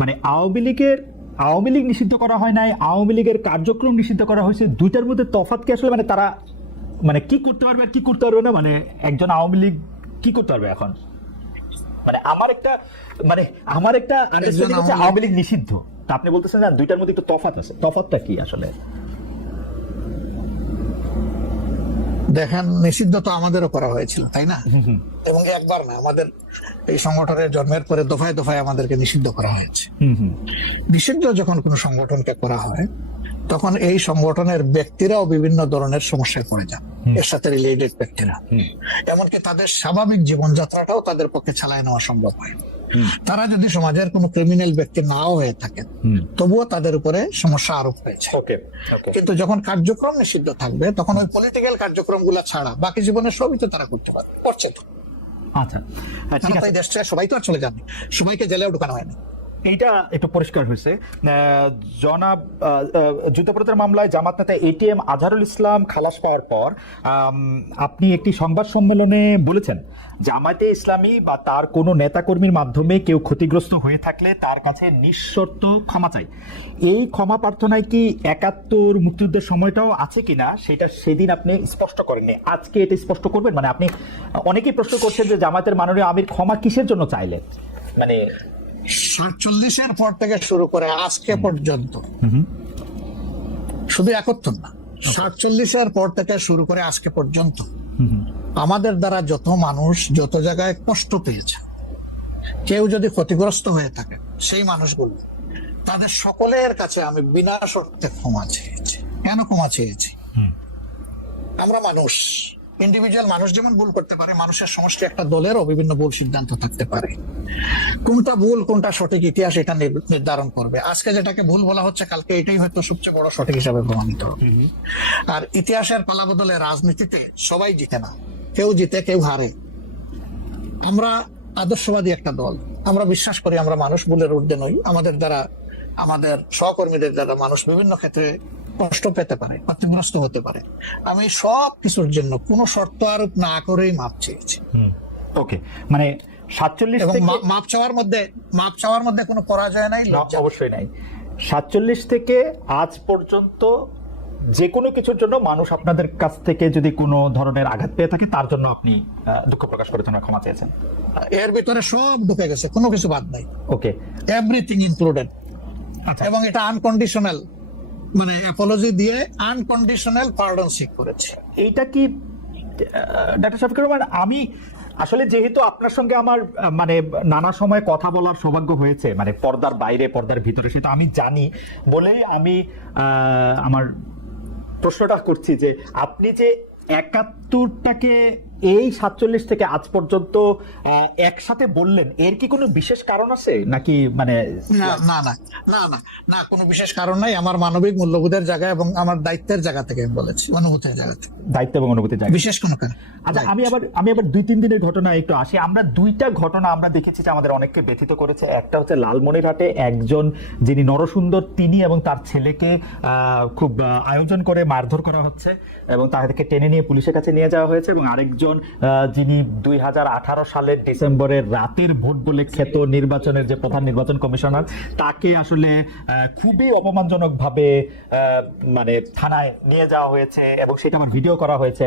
মানে আওয়ামী লীগ নিষিদ্ধ করা হয় নাই, আওয়ামী লীগের কার্যক্রম নিষিদ্ধ করা হয়েছে। দুইটার মধ্যে তফাৎ কি আসলে? মানে তারা মানে কি করতে পারবে আর কি করতে পারবে না, মানে একজন আওয়ামী লীগ কি করতে পারবে এখন? মানে আমার একটা আন্ডারস্ট্যান্ডিং হচ্ছে আওয়ামী লীগ নিষিদ্ধ, তা আপনি বলতেছেন না দুইটার মধ্যে একটু তফাৎ আছে। তফাৎটা কি আসলে? দেখেন, নিষিদ্ধ তো আমাদেরও করা হয়েছিল, তাই না? এবং একবার না, আমাদের এই সংগঠনের জন্মের পরে দফায় দফায় আমাদেরকে নিষিদ্ধ করা হয়েছে। নিষিদ্ধ যখন কোনো সংগঠনকে করা হয়, তখন এই সংগঠনের ব্যক্তিরাও বিভিন্ন ধরনের সমস্যায় পড়ে যান, এর সাথে রিলেটেড ব্যক্তিরা। এমনকি তাদের স্বাভাবিক জীবনযাত্রাটাও তাদের পক্ষে চালায় নেওয়া সম্ভব হয়। তারা যদি সমাজের কোনো ক্রিমিনাল ব্যক্তি নাও হয়ে থাকে, তবুও তাদের উপরে সমস্যা আরোপ হয়েছে। কিন্তু যখন কার্যক্রম নিষিদ্ধ থাকবে, তখন ওই পলিটিক্যাল কার্যক্রম গুলা ছাড়া বাকি জীবনের সবই তো তারা করতে পারে, করছে তো। আচ্ছা, ঠিক আছে। দেশটা সবাই তো আর চলে যায়নি, সবাইকে জেলেও ঢুকানো হয়নি। এইটা একটু পরিষ্কার হয়েছে। জনাব যুদ্ধাপরাধের মামলায় জামাত নেতা এটিএম আজহারুল ইসলাম খালাস পাওয়ার পর আপনি একটি সংবাদ সম্মেলনে বলেছেন, জামায়াতে ইসলামী বা তার কোনো নেতাকর্মীর মাধ্যমে কেউ ক্ষতিগ্রস্ত হয়ে থাকলে তার কাছে নিঃশর্ত ক্ষমা চাই। এই ক্ষমা প্রার্থনায় কি ৭১ মুক্তিযুদ্ধের সময়টাও আছে কিনা সেটা সেদিন আপনি স্পষ্ট করেননি, আজকে এটা স্পষ্ট করবেন? মানে আপনি, অনেকেই প্রশ্ন করছেন যে জামায়াতের মাননীয় আমির ক্ষমা কিসের জন্য চাইলেন, মানে ৪৭-এর পর থেকে শুরু করে আজকে পর্যন্ত, শুধু ৭১ না, ৪৭-এর পর থেকে শুরু করে আজকে পর্যন্ত আমাদের দ্বারা যত মানুষ যত জায়গায় কষ্ট পেয়েছে, কেউ যদি ক্ষতিগ্রস্ত হয়ে থাকে, সেই মানুষগুলো তাদের সকলের কাছে আমি বিনা শর্তে ক্ষমা চেয়েছি। কেন ক্ষমা চেয়েছি? আমরা মানুষ, ইন্ডিভিজুয়াল মানুষ যেমন ভুল করতে পারে, মানুষের সমষ্টি একটা দলেরও বিভিন্ন ভুল সিদ্ধান্ত থাকতে পারে। কোনটা ভুল কোনটা সঠিক ইতিহাস এটা নির্ধারণ করবে। আজকে যেটাকে ভুল বলা হচ্ছে, কালকে এটাই হয়তো সবচেয়ে বড় সঠিক হিসাবে প্রমাণিত হবে। আর ইতিহাসের পালাবদলে রাজনীতিতে সবাই জিতে না, কেউ জিতে কেউ হারে। আমরা আদর্শবাদী একটা দল, আমরা বিশ্বাস করি আমরা মানুষ ভুলের ঊর্ধ্বে নই। আমাদের দ্বারা, আমাদের সহকর্মীদের দ্বারা মানুষ বিভিন্ন ক্ষেত্রে কষ্ট পেতে পারে, ক্ষতিগ্রস্ত হতে পারে। আমি সব কিছুর জন্য কোনো শর্ত আরোপ না করেই মাপ চেয়েছি। ওকে, মানে ৪৭ এবং থেকে মাপ চাওয়ার মধ্যে কোনো পরাজয় নাই, অবশ্যই নাই। ৪৭ থেকে আজ পর্যন্ত যে কোনো কিছুর জন্য মানুষ আপনাদের কাছ থেকে যদি কোনো ধরনের আঘাত পেয়ে থাকে, তার জন্য আপনি দুঃখ প্রকাশ করেছেন, ক্ষমা চেয়েছেন। এর ভিতরে সব ঢুকে গেছে, কোনো কিছু বাদ নাই। ওকে, এভরিথিং ইনক্লুডেড। এবং এটা আনকন্ডিশনাল, মানে অ্যাপোলজি দিয়ে আনকন্ডিশনাল পার্ডন সিক করেছে। এইটা কি ডাক্তার শফিকুর রহমান, আমি আসলে যেহেতু আপনার সঙ্গে আমার মানে নানা সময় কথা বলার সৌভাগ্য হয়েছে, মানে পর্দার বাইরে পর্দার ভিতরে, সেটা আমি জানি বলেই আমি আমার প্রশ্নটা করছি যে আপনি যে ৭১টাকে এই ৪৭ থেকে আজ পর্যন্ত একসাথে বললেন, এর কি কোনো বিশেষ কারণ আছে নাকি? মানে না না না না না না, কোনো বিশেষ কারণ নাই। আমার মানবিক মূল্যবোধের জায়গা এবং আমার দায়িত্বের জায়গা থেকে বলেছি, অনুভূতির জায়গা থেকে, দায়িত্ব এবং অনুভূতির জায়গা, বিশেষ কোনো কারণ। আচ্ছা, আমি আবার ২-৩ দিনের ঘটনা একটু আসি। আমরা দুইটা ঘটনা আমরা দেখেছি যে আমাদের অনেককে ব্যথিত করেছে। একটা হচ্ছে লালমনিরহাটে একজন যিনি নরসুন্দর, তিনি এবং তার ছেলেকে খুব আয়োজন করে মারধর করা হচ্ছে এবং তাদেরকে টেনে নিয়ে পুলিশের কাছে নিয়ে যাওয়া হয়েছে। এবং আরেকজন যিনি ২০১৮ সালের ডিসেম্বরের রাতের ভোট বলে খ্যাত নির্বাচনের যে প্রধান নির্বাচন কমিশনার, তাকে আসলে খুবই অপমানজনক ভাবে মানে থানায় নিয়ে যাওয়া হয়েছে এবং সেটা আমার ভিডিও করা হয়েছে।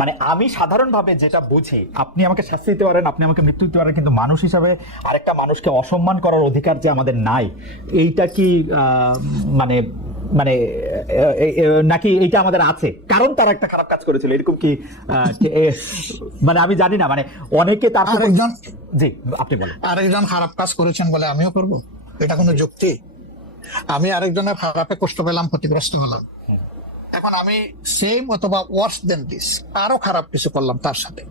মানে আমি সাধারণভাবে যেটা বুঝি, আপনি আমাকে শাস্তি দিতে পারেন, আপনি আমাকে মৃত্যু দিতে পারেন, কিন্তু মানুষ হিসাবে আরেকটা মানুষকে অসম্মান করার অধিকার যে আমাদের নাই, এইটা কি মানে মানে নাকি এইটা আমাদের আছে কারণ তারা একটা খারাপ কাজ করেছিল, এরকম কি? মানে আমি জানি না, মানে অনেকে তার জি আপনি বলেন আরেকজন খারাপ কাজ করেছেন বলে আমিও করব, এটা কোনো যুক্তি? আমি আরেকজনের খারাপে কষ্ট পেলাম, ক্ষতিগ্রস্ত হলাম, এখন আমি সেম অথবা ওয়ার্স দেন দিস আরো খারাপ কিছু করলাম তার সাথে,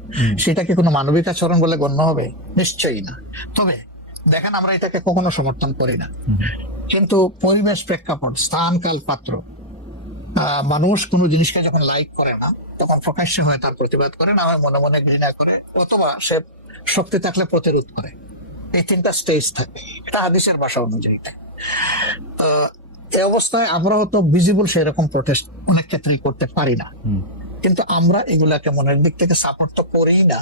সেটা কি কোনো মানবিক আচরণ বলে গণ্য হবে? নিশ্চয়ই না। তবে দেখেন, আমরা এটাকে কখনো সমর্থন করি না, কিন্তু পরিবেশ, প্রেক্ষাপট, স্থান, কাল, পাত্র, মানুষ কোনো জিনিসকে যখন লাইক করে না, তখন প্রকাশ্যে হয়ে তার প্রতিবাদ করে, না হয় মনে মনে ঘৃণা করে, অথবা সে শক্তি থাকলে প্রতিরোধ করে। এই তিনটা স্টেজ থাকে, এটা হাদিসের ভাষা অনুযায়ী থাকে। এই অবস্থায় আমরা হয়তো ভিজিবল সেরকম প্রোটেস্ট অনেক ক্ষেত্রেই করতে পারি না, কিন্তু আমরা এগুলাকে মনের দিক থেকে সাপোর্ট তো করি না,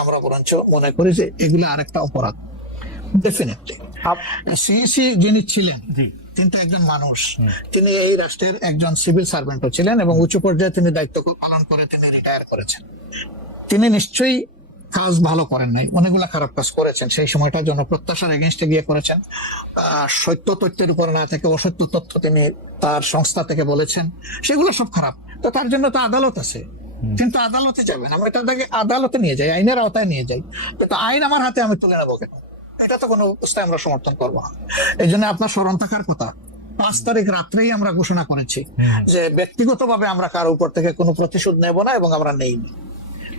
আমরা বরঞ্চ মনে করি যে এগুলো আরেকটা অপরাধ। ডেফিনেটলি আপ- সিইসি যিনি ছিলেন জি কিন্তু একজন মানুষ, তিনি এই রাষ্ট্রের একজন সিভিল সার্ভেন্টও ছিলেন এবং উচ্চ পর্যায়ে তিনি দায়িত্ব পালন করে তিনি রিটায়ার করেছেন। তিনি নিশ্চয়ই কাজ ভালো করেন নাই, অনেকগুলা খারাপ কাজ করেছেন। সেই সময়টা জনপ্রত্যাশার এগেনস্টে গিয়ে করেছেন। সত্য তথ্যের উপর না থেকে অসত্য তথ্য তিনি তার সংস্থা থেকে বলেছেন, সেগুলো সব খারাপ। তো তার জন্য তো আদালত আছে, কিন্তু আদালতে যাবেন, আমরা তাকে আদালতে নিয়ে যাই, আইনের আওতায় নিয়ে যাই, কিন্তু আইন আমার হাতে আমি তুলে নেবো কেন? এটা তো কোনো অবস্থায় আমরা সমর্থন করবো না। এই জন্য আপনার স্মরণ থাকার কথা, 5 তারিখ রাত্রেই আমরা ঘোষণা করেছি যে ব্যক্তিগতভাবে আমরা কারো উপর থেকে কোনো প্রতিশোধ নেব না এবং আমরা নেইনি।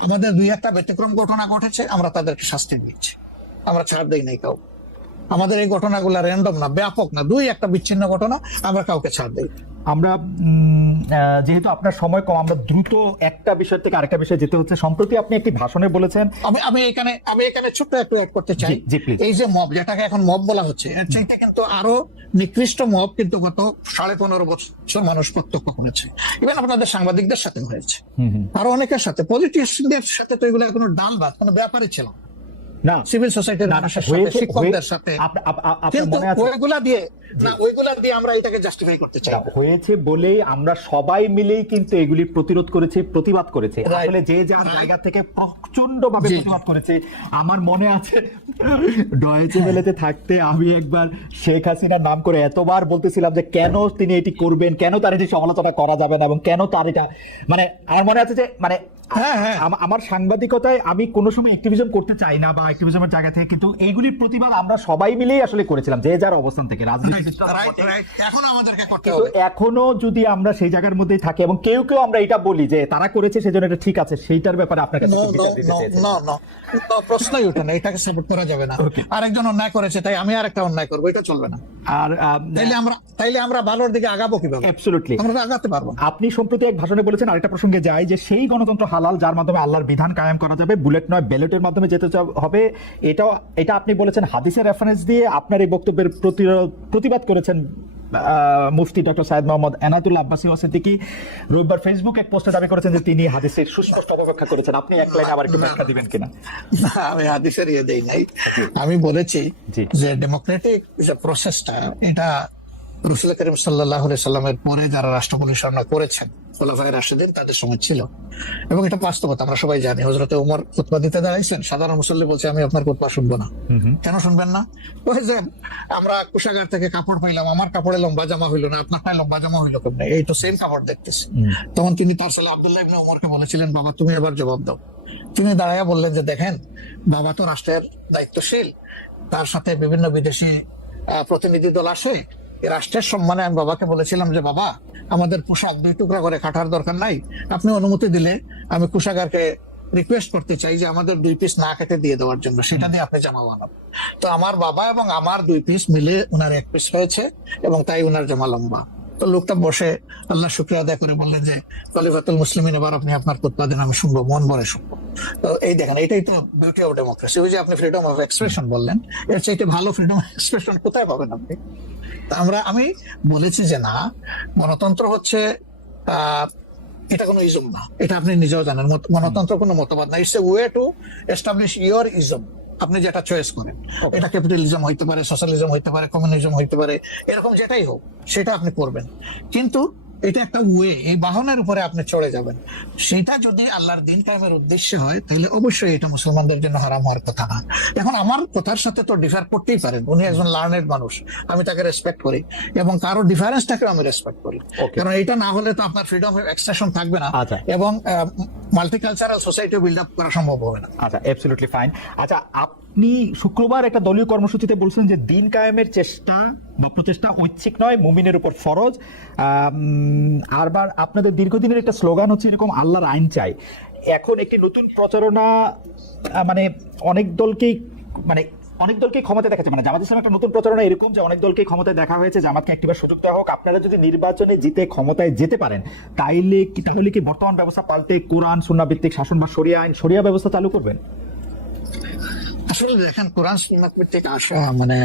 আমাদের 2-1টা ব্যতিক্রম ঘটনা ঘটেছে, আমরা তাদেরকে শাস্তি দিচ্ছি, আমরা ছাড় দেই নাই কাউ। আমাদের এই ঘটনাগুলো র্যান্ডম না, ব্যাপক না, 2-1টা বিচ্ছিন্ন ঘটনা, আমরা কাউকে ছাড় দেই। আমরা যেহেতু আপনার সময় কম, আমরা দ্রুত একটা বিষয় থেকে আরেকটা বিষয়ে যেতে হচ্ছে। সম্প্রতি আপনি একটি ভাষণে বলেছেন, আমি এখানে ছোট্ট একটু অ্যাড করতে চাই। জি, জি, please। এই যে মব, যেটাকে এখন মব বলা হচ্ছে, এর চাইতে কিন্তু আরো নিকৃষ্ট মব কিন্তু গত 15.5 বছর মানুষ প্রত্যক্ষ করেছে। ইভেন আপনাদের সাংবাদিকদের সাথে হয়েছে, আরো অনেকের সাথে, পলিটিশিয়ানদের সাথে। তো এগুলো কোনো ডাল ভাত, কোনো ব্যাপারই ছিল না সিভিল সোসাইটির মানুষের সাথে, শিক্ষকদের সাথে। আপনার কিন্তু মনে আছে ওইগুলা দিয়ে আমরা এটাকে জাস্টিফাই করতে চাই। হয়েছে বলেই আমরা সবাই মিলেই কিন্তু এগুলি প্রতিরোধ করেছি, প্রতিবাদ করেছি। Right. আসলে যে যার Right. জায়গা থেকে প্রচন্ড ভাবে জি, প্রতিবাদ করেছে। আমার মনে আছে ডয়েচে ভেলেতে থাকতে আমি একবার শেখ হাসিনার নাম করে এতবার বলতেছিলাম যে কেন তিনি এটি করবেন, কেন তার এটি সমালোচনা করা যাবে না, এবং কেন তার এটা, মানে আমার মনে আছে যে মানে আমার সাংবাদিকতায় আমি কোনো সময় অ্যাক্টিভিজম করতে চাই না বা অ্যাক্টিভিজমের জায়গা থেকে, কিন্তু এইগুলির প্রতিবাদ আমরা সবাই মিলেই আসলে করেছিলাম, যে যার অবস্থান থেকে। রাজনীতিবিদরা এখন আমাদেরকে করতে কিন্তু হবে। এখনো যদি আমরা সেই জায়গার মধ্যেই থাকি এবং কেউ কেউ আমরা এটা বলি যে তারা করেছে সেজন্য এটা ঠিক আছে, সেইটার ব্যাপারে আপনার কাছে একটু বিচার দিতে চাইছি। প্রশ্নই ওঠে না, এটাকে সাপোর্ট করা যাবে না। আরেকজন অন্যায় করেছে তাই আমি আরেকটা অন্যায় করবো, এটা চলবে না। আর তাইলে আমরা ভালোর দিকে আগাবো কিভাবে? অ্যাবসলিউটলি আমরা আগাতে পারবো না। আপনি সম্প্রতি এক ভাষণে বলেছেন, আরেকটা প্রসঙ্গে যায়, যে সেই গণতন্ত্র হালাল যার মাধ্যমে আল্লাহর বিধান কায়েম করা যাবে, বুলেট নয় ব্যালটের মাধ্যমে যেতে হবে। এটা আপনি বলেছেন হাদিসের রেফারেন্স দিয়ে। আপনার এই বক্তব্যের প্রতিবাদ করেছেন মুফতি ডক্টর সাইদ মোহাম্মদ এনায়েতুল্লাহ আব্বাসী সিদ্দিকী। রবিবার ফেসবুক এক পোস্টে দাবি করেছেন যে তিনি হাদিসের সুস্পষ্ট অপব্যাখ্যা করেছেন। আপনি এক লাইনে আবার একটু ব্যাখ্যা দিবেন কিনা? আমি হাদিসের ইয়ে দেই নাই, আমি বলেছি যে ডেমোক্রেটিক যে প্রসেসটা, এটা রাসূল করিম সাল্লাল্লাহু আলাইহি সাল্লামের পরে যারা রাষ্ট্র পরিচালনা করেছেন খোলাফায়ে রাশিদিন, তাদের সময় ছিল, এবং এটা বাস্তবতা আমরা সবাই জানি। হযরত ওমর খুতবা দিতে দাঁড়াইছেন, সাধারণ মুসল্লি বলছে আমি আপনার খুতবা শুনবো না। কেন শুনবেন না? ওই যে আমরা কোষাগার থেকে কাপড় পাইলাম, আমার কাপড়ে লম্বা জামা হইলো না, আপনার পায়ে লম্বা জামা হইলো কেমনে? এই তো সেম কাপড় দেখতেছি। তখন তিনি তার ছেলে আব্দুল্লাহ ইবনে ওমরকে বলেছিলেন, বাবা তুমি এবার জবাব দাও। তিনি দাঁড়াইয়া বললেন যে দেখেন বাবা তো রাষ্ট্রের দায়িত্বশীল, তার সাথে বিভিন্ন বিদেশি প্রতিনিধি দল আসে, এই রাষ্ট্রের সম্মানে আমি বাবাকে বলেছিলাম যে বাবা আমাদের পোশাক 2 টুকরা করে কাটার দরকার নাই, আপনি অনুমতি দিলে আমি কোষাগারকে রিকোয়েস্ট করতে চাই যে আমাদের 2 পিস না কেটে দিয়ে দেওয়ার জন্য, সেটা দিয়ে আপনি জামা বানাবেন। তো আমার বাবা এবং আমার 2 পিস মিলে ওনার 1 পিস হয়েছে, এবং তাই ওনার জামা লম্বা। তো লোকটা বসে আল্লাহ শুকরিয়া আদায় করে বললেন যে খলিফাতুল মুসলিমিন, এবার আপনি আপনার খুতবা দিন, আমি শুনবো, মন ভরে শুনবো। তো এই দেখেন, এটাই তো বিউটি অফ ডেমোক্রেসি। ওই যে আপনি ফ্রিডম অফ এক্সপ্রেশন বললেন, এর চাইতে ভালো ফ্রিডম অফ এক্সপ্রেশন কোথায় পাবেন আপনি? আমি বলেছি যে না, গণতন্ত্র হচ্ছে এটা কোনো ইজম না, এটা আপনি নিজেও জানেন। গণতন্ত্র কোনো মতবাদ না, it's a way to establish your ism. আপনি যেটা চয়েস করেন, এটা ক্যাপিটালিজম হইতে পারে, সোশ্যালিজম হইতে পারে, কমিউনিজম হইতে পারে, এরকম যেটাই হোক সেটা আপনি করবেন, কিন্তু এটা একটা ওয়ে, এই বাহনের উপরে আপনি চড়ে যাবেন। সেটা যদি আল্লাহর দিন কায়েমের উদ্দেশ্যে হয় তাহলে অবশ্যই এটা মুসলমানদের জন্য হারাম হওয়ার কথা না। এখন আমার কথার সাথে তো ডিফার করতেই পারেন, উনি একজন লার্নেড মানুষ, আমি তাকে রেসপেক্ট করি, এবং কারো ডিফারেন্সটাকে আমি রেসপেক্ট করি, কারণ এটা না হলে তো আপনার ফ্রিডম অফ এক্সপ্রেশন থাকবে না, এবং মাল্টিকালচারাল সোসাইটি বিল্ড আপ করা সম্ভব হবে না। আচ্ছা, অ্যাবসলিউটলি ফাইন। আচ্ছা, আপনি শুক্রবার একটা দলীয় কর্মসূচিতে বলছেন যে দিন কায়েমের চেষ্টা বা প্রচেষ্টা ঐচ্ছিক নয়, মুমিনের উপর ফরজ। আরবার আপনাদের দীর্ঘদিনের একটা স্লোগান হচ্ছে এরকম, আল্লাহর আইন চাই। এখন একটি নতুন প্রচারণা, মানে অনেক দলকেই ক্ষমতায় দেখাচ্ছে, মানে জামাত ইসলাম একটা নতুন প্রচারণা এরকম যে অনেক দলকে ক্ষমতায় দেখা হয়েছে, জামাতকে একটিবার সুযোগ দেওয়া হোক, আপনারা যদি নির্বাচনে জিতে ক্ষমতায় যেতে পারেন তাহলে কি বর্তমান ব্যবস্থা পাল্টে কোরআন সুন্নাহ ভিত্তিক শাসন বা শরিয়া ব্যবস্থা চালু করবেন? আসলে দেখেন, কোরআন সুন্নাহ ভিত্তিক মানে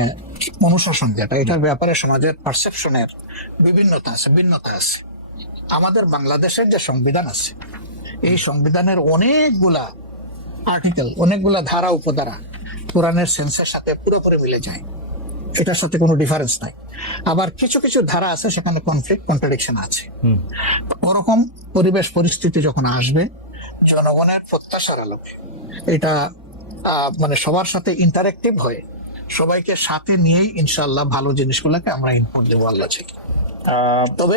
অনুশাসন যেটা, এটার ব্যাপারে সমাজের পারসেপশনের ভিন্নতা আছে। আমাদের বাংলাদেশের যে সংবিধান আছে, এই সংবিধানের অনেকগুলা আর্টিকেল, অনেকগুলা ধারা উপধারা কোরআনের সেন্সের সাথে পুরোপুরি মিলে যায়, এটার সাথে কোনো ডিফারেন্স নাই। আবার কিছু কিছু ধারা আছে সেখানে কনফ্লিক্ট, কন্ট্রাডিকশন আছে। ওরকম পরিবেশ পরিস্থিতি যখন আসবে, জনগণের প্রত্যাশার আলোকে এটা মানে সবার সাথে ইন্টারেক্টিভ হয়ে সবাইকে সাথে নিয়েই ইনশাআল্লাহ ভালো জিনিসগুলোকে আমরা ইনপুট দেবো আল্লাহ থেকে। তবে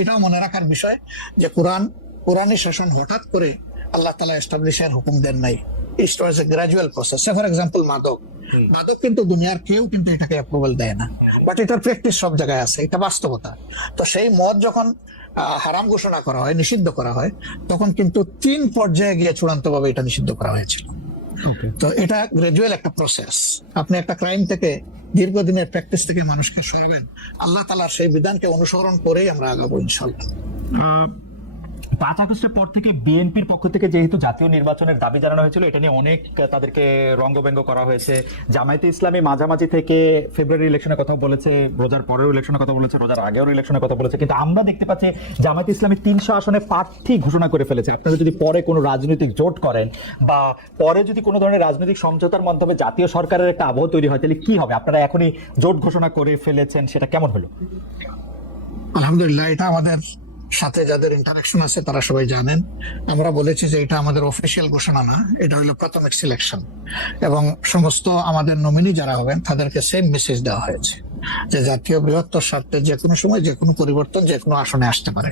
এটাও মনে রাখার বিষয় যে কোরআনী শাসন হঠাৎ করে আল্লাহ তাআলা এস্টাবলিশের হুকুম দেন নাই। It was a gradual process. For example মাদক কিন্তু দুনিয়ার কেউ কিন্তু এটাকে অ্যাপ্রুভাল দেয় না, বাট এটার প্র্যাকটিস সব জায়গায় আছে, এটা বাস্তবতা। তো সেই মদ যখন হারাম ঘোষণা করা হয়, নিষিদ্ধ করা হয়, তখন কিন্তু 3 পর্যায়ে গিয়ে চূড়ান্ত ভাবে এটা নিষিদ্ধ করা হয়েছিল। তো এটা গ্রাজুয়াল একটা প্রসেস। আপনি একটা ক্রাইম থেকে, দীর্ঘদিনের প্র্যাকটিস থেকে মানুষকে সরাবেন, আল্লাহ তাআলার সেই বিধানকে অনুসরণ করেই আমরা আগাবো ইনশাআল্লাহ। 5 আগস্টের পর থেকে বিএনপির পক্ষ থেকে যেহেতু জাতীয় নির্বাচনের দাবি জানানো হয়েছিল, এটা নিয়ে অনেক তাদেরকে রঙ্গব্যঙ্গ করা হয়েছে। জামায়াতে ইসলামী মাঝামাঝি থেকে ফেব্রুয়ারি ইলেকশনের কথা বলেছে, রোজার পরেও ইলেকশনের কথা বলেছে, রোজার আগেও ইলেকশনের কথা বলেছে, কিন্তু আমরা দেখতে পাচ্ছি জামায়াতে ইসলামী 300 আসনে প্রার্থী ঘোষণা করে ফেলেছে। আপনারা যদি পরে কোনো রাজনৈতিক জোট করেন বা পরে যদি কোনো ধরনের রাজনৈতিক সমঝোতার মাধ্যমে জাতীয় সরকারের একটা আবহ তৈরি হয়, তাহলে কি হবে? আপনারা এখনই জোট ঘোষণা করে ফেলেছেন, সেটা কেমন হলো? আলহামদুলিল্লাহ, এটা আমাদের সাথে যাদের ইন্টারাকশন আছে তারা সবাই জানেন। আমরা বলেছি যে এটা আমাদের অফিসিয়াল ঘোষণা না, এটা হলো প্রাথমিক সিলেকশন, এবং সমস্ত আমাদের নমিনি যারা হবেন তাদেরকে সেম মেসেজ দেওয়া হয়েছে যে জাতীয় বৃহত্তর স্বার্থে যে কোনো সময় যে কোনো পরিবর্তন যে কোনো আসনে আসতে পারে।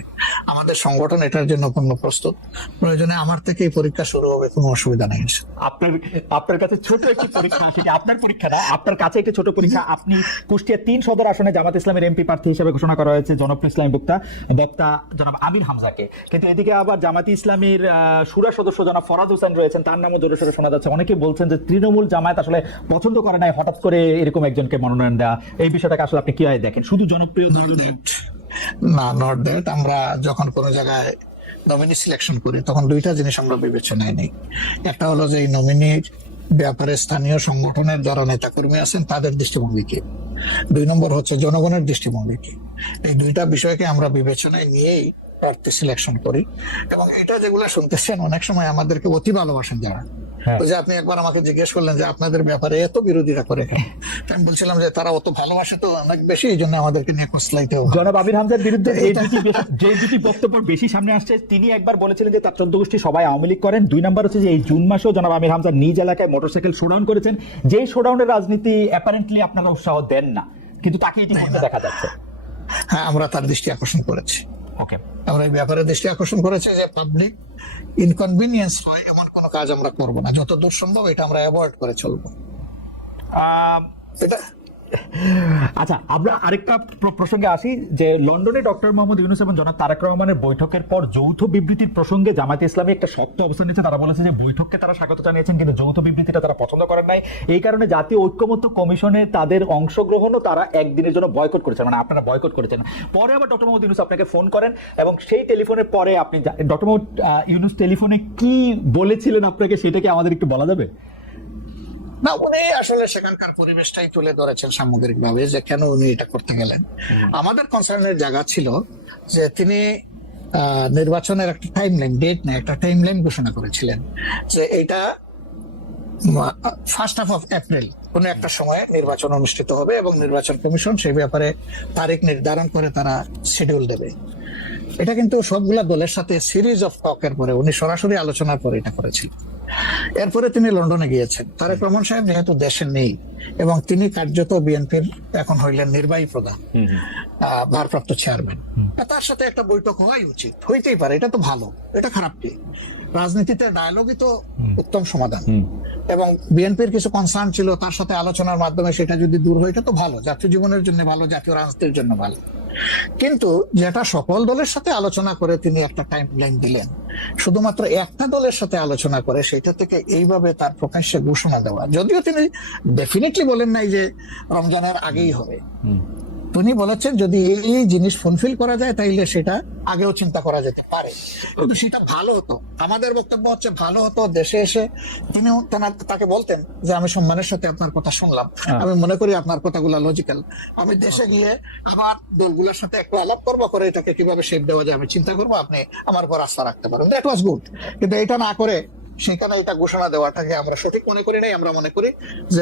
আমাদের সংগঠন এটার জন্য পূর্ণ প্রস্তুত। প্রয়োজনে আমার থেকে এই পরীক্ষা শুরু হবে, কোনো অসুবিধা নেই। আপনার কাছে ছোট একটি পরীক্ষা, সেটি আপনার পরীক্ষা না, আপনার কাছে একটি ছোট পরীক্ষা। আপনি কুষ্টিয়া 3 সদর আসনে জামাত ইসলামের এমপি প্রার্থী হিসেবে ঘোষণা করা হয়েছে জনপ্রিয় ইসলামী বক্তা জনাব আমির হামজাকে, কিন্তু এদিকে আবার জামাত ইসলামীর শুরা সদস্য জনাব ফরাদ হোসেন রয়েছেন, তার নামও জোরে সোরে শোনা যাচ্ছে। অনেকে বলছেন যে তৃণমূল জামায়াত আসলে পছন্দ করে নাই হঠাৎ করে এরকম একজনকে মনোনয়ন দেওয়া। এই বিষয়টাকে আসলে আপনি কিভাবে দেখেন? শুধু জনপ্রিয় না, নট দ্যাট। আমরা যখন কোনো জায়গায় নমিনি সিলেকশন করি তখন 2টা জিনিস আমরা বিবেচনায় নিই। একটা হলো যে এই নমিনির ব্যাপারে স্থানীয় সংগঠনের যারা নেতাকর্মী আছেন তাদের দৃষ্টিভঙ্গি কি, 2 নম্বর হচ্ছে জনগণের দৃষ্টিভঙ্গি কি। এই 2টা বিষয়কে আমরা বিবেচনায় নিয়েই প্রার্থী সিলেকশন করি। এবং এটা যেগুলো শুনতেছেন, অনেক সময় আমাদেরকে অতি ভালোবাসেন যারা। তো যে আপনি একবার আমাকে জিজ্ঞেস করলেন যে আপনাদের ব্যাপারে এত বিরোধিতা করে কেন, আমি বলছিলাম যে তারা অত ভালোবাসে তো অনেক বেশি, এই জন্য আমাদেরকে নিয়ে কসলাইতে হবে। জনাব আমির হামজার বিরুদ্ধে যে দুটি বক্তব্য বেশি সামনে আসছে, তিনি একবার বলেছিলেন যে তার 14 গোষ্ঠী সবাই আওয়ামী লীগ করেন। 2 নম্বর হচ্ছে যে এই জুন মাসেও জনাব আমির হামজা নিজ এলাকায় মোটরসাইকেল শোডাউন করেছেন, যেই শোডাউনের রাজনীতি অ্যাপারেন্টলি আপনারা উৎসাহ দেন না, কিন্তু তাকে ইতিমধ্যে দেখা যাচ্ছে। হ্যাঁ, আমরা তার দৃষ্টি আকর্ষণ করেছি। ওকে, আমরা এই ব্যাপারে দৃষ্টি আকর্ষণ করেছি যে পাবলিক ইনকনভিনিয়েন্স হয় এমন কোনো কাজ আমরা করব না, যতদূর সম্ভব এটা আমরা অ্যাভয়েড করে চলবো। এটা আচ্ছা, আমরা আরেকটা প্রসঙ্গে আসি যে লন্ডনে ডক্টর মোহাম্মদ ইউনূস এবং জনাব তারেক রহমানের বৈঠকের পর যৌথ বিবৃতির প্রসঙ্গে জামায়াতে ইসলামী একটা শক্ত অবস্থান নিয়েছে। তারা বলেছে যে বৈঠককে তারা স্বাগত জানিয়েছেন, কিন্তু যৌথ বিবৃতিটা তারা পছন্দ করেন নাই। এই কারণে জাতীয় ঐক্যমত্য কমিশনে তাদের অংশগ্রহণও তারা একদিনের জন্য বয়কট করেছেন, মানে আপনারা বয়কট করেছেন। পরে আবার ডক্টর মোহাম্মদ ইউনূস আপনাকে ফোন করেন এবং সেই টেলিফোনের পরে আপনি ডক্টর মোহাম্মদ ইউনূস টেলিফোনে কি বলেছিলেন আপনাকে, সেটাকে আমাদের একটু বলা যাবে? না, উনি আসলে সেখানকার পরিবেশটাই তুলে ধরেছেন সামগ্রিকভাবে যে কেন উনি এটা করতে গেলেন। আমাদের কনসার্নের জায়গা ছিল যে তিনি নির্বাচনের একটা টাইম লাইন, ডেট না, একটা টাইম লাইন ঘোষণা করেছিলেন যে এটা 1st of April কোনো একটা সময়ে নির্বাচন অনুষ্ঠিত হবে এবং নির্বাচন কমিশন সেই ব্যাপারে তারিখ নির্ধারণ করে তারা শিডিউল দেবে। এটা কিন্তু সবগুলা দলের সাথে সিরিজ অফ টকের পরে, উনি সরাসরি আলোচনার পরে এটা করেছিলেন। এরপরে তিনি লন্ডনে গিয়েছেন। তারেক রহমান সাহেব যেহেতু দেশে নেই এবং তিনি কার্যত বিএনপির এখন হইলেন নির্বাহী প্রধান, ভারপ্রাপ্ত চেয়ারম্যান, তার সাথে একটা বৈঠক হওয়াই উচিত, হইতেই পারে, এটা তো ভালো, এটা খারাপ কি? রাজনীতিতে ডায়ালগই তো উত্তম সমাধান। এবং বিএনপির কিছু কনসার্ন ছিল, তার সাথে আলোচনার মাধ্যমে সেটা যদি দূর হয় এটা তো ভালো, জাতীয় জীবনের জন্য ভালো, জাতীয় রাজনীতির জন্য ভালো। কিন্তু যেটা সকল দলের সাথে আলোচনা করে তিনি একটা টাইম লাইন দিলেন, শুধুমাত্র একটা দলের সাথে আলোচনা করে সেটা থেকে এইভাবে তার প্রকাশ্যে ঘোষণা দেওয়া, যদিও তিনি ডেফিনেটলি বলেন নাই যে রমজানের আগেই হবে, তিনি বলেছেন যদি এই জিনিস ফুলফিল করা যায় তাইলে সেটা আগেও চিন্তা করা যেতে পারে, কিন্তু সেটা ভালো হতো। আমাদের বক্তব্য হচ্ছে ভালো হতো দেশে এসে তিনি তাকে বলতেন যে আমি সম্মানের সাথে আপনার কথা শুনলাম, আমি মনে করি আপনার কথাগুলো লজিক্যাল, আমি দেশে গিয়ে আবার দলগুলোর সাথে একটু আলাপ করবো, করে এটাকে কিভাবে শেপ দেওয়া যায় আমি চিন্তা করবো, আপনি আমার উপর আস্থা রাখতে পারেন। That was good. কিন্তু এটা না করে সেখানে এটা ঘোষণা দেওয়াটাকে আমরা সঠিক মনে করি নাই। আমরা মনে করি যে